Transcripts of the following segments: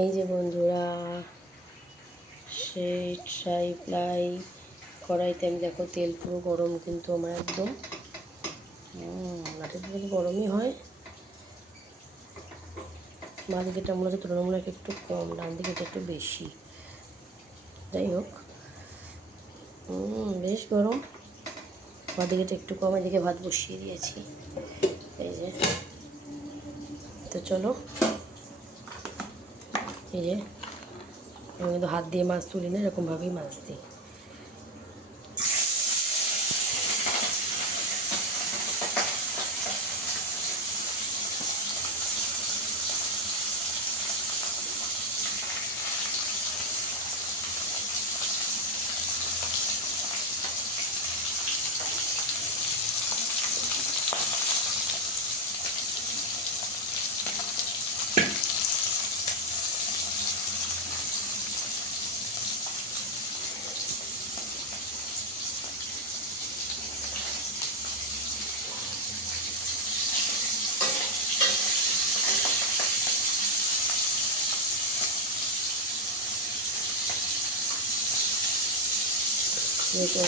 এই যে বন্ধুরা, সেই ফ্রাই কড়াইতে আমি দেখো তেল পুরো গরম, কিন্তু আমার একদম নাটের তেল গরমই হয়। বাঁ দিকেটা মনে হচ্ছে তুলনামূলক একটু কম, ডান দিকেটা একটু বেশি। যাই হোক, বেশ গরম। বাঁ দিকেটা একটু কম, এদিকে ভাত বসিয়ে দিয়েছি। এই যে, তো চলো, এই যে আমি কিন্তু হাত দিয়ে মাছ তুলি না, এরকমভাবেই মাছ দিই। একটু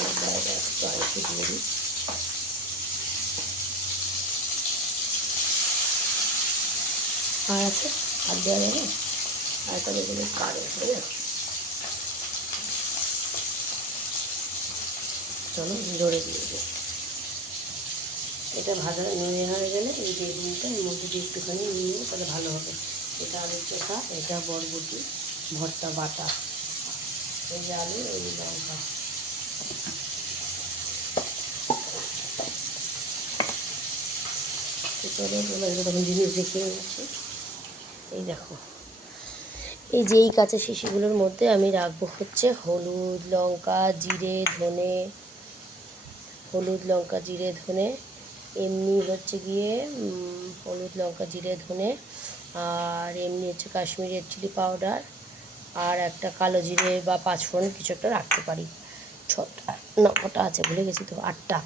আরেকটু দিয়ে দিই। আর আছে, আর দেওয়া যাবে, আর একটা দেখলে কারে হবে। চলো জোরে দিয়ে দিই। এটা ভাজা নিয়ে হয়ে গেলে এই বেগুনটা এর মধ্যে দিয়ে একটুখানি নিয়ে নেবো, তাহলে ভালো হবে। এটা আলুর চোখা, এটা বরবটি ভর্তা বাটা, এই যে আলু, এই লঙ্কা। চলো তখন জিনিস দেখিয়ে নিচ্ছি। এই দেখো, এই যে এই কাঁচা শিশিগুলোর মধ্যে আমি রাখবো হচ্ছে হলুদ লঙ্কা জিরে ধনে, হলুদ লঙ্কা জিরে ধনে, এমনি হচ্ছে গিয়ে হলুদ লঙ্কা জিরে ধনে, আর এমনি হচ্ছে কাশ্মীরি রেড চিলি পাউডার, আর একটা কালো জিরে বা পাঁচফোড়ন কিছু একটা রাখতে পারি। ছটা না কটা আছে ভুলে গেছি তো, 8টা,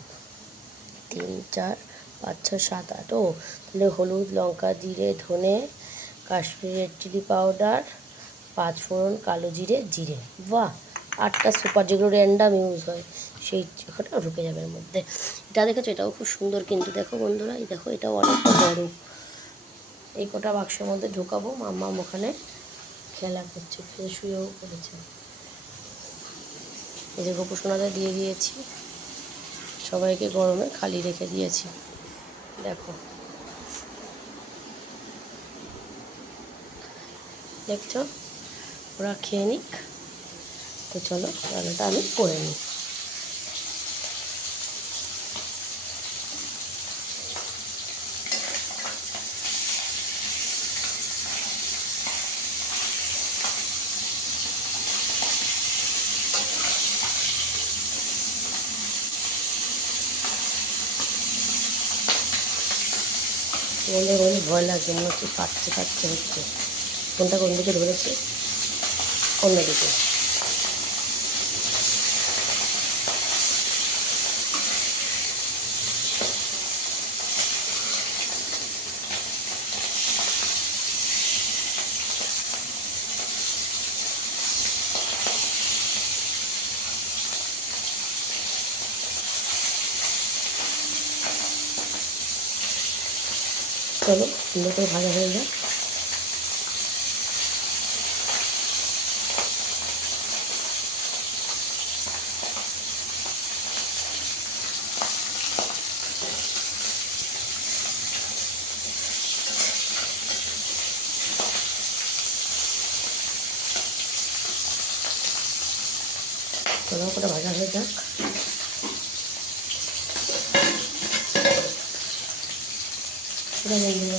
3 4 5 6 7 8। ও তাহলে হলুদ লঙ্কা জিরে ধনে, কাশ্মীরি রেড চিলি পাউডার, পাঁচফোড়ন কালো জিরে জিরে, বাহ! 8টা সুপার, যেগুলো র্যান্ডাম ইউজ হয়, সেই কটা ঢুকে যাবে এর মধ্যে। এটা দেখেছো, এটাও খুব সুন্দর কিন্তু। দেখো বন্ধুরা, এই দেখো, এটাও অনেকটা বড়। এই কটা বাক্সের মধ্যে ঢোকাবো। মাম্মা ওখানে খেলা করছে, শুয়েও পড়েছে। এই যে গোপোষণাটা দিয়ে দিয়েছি, সবাইকে গরমে খালি রেখে দিয়েছি। দেখো, দেখছো, ওরা খেয়ে নিক। তো চলো রান্নাটা আমি করে নিই। বলে বলে ভয় লাগছে, মনে হচ্ছে কাটছে কাটছে হচ্ছে। ফোনটা কোন দিকে ধরেছে? অন্যদিকে। চলো সুন্দর করে ভাজা হয়ে যাক। চলো করে ভাজা হয়ে যাক। বন্ধুরা,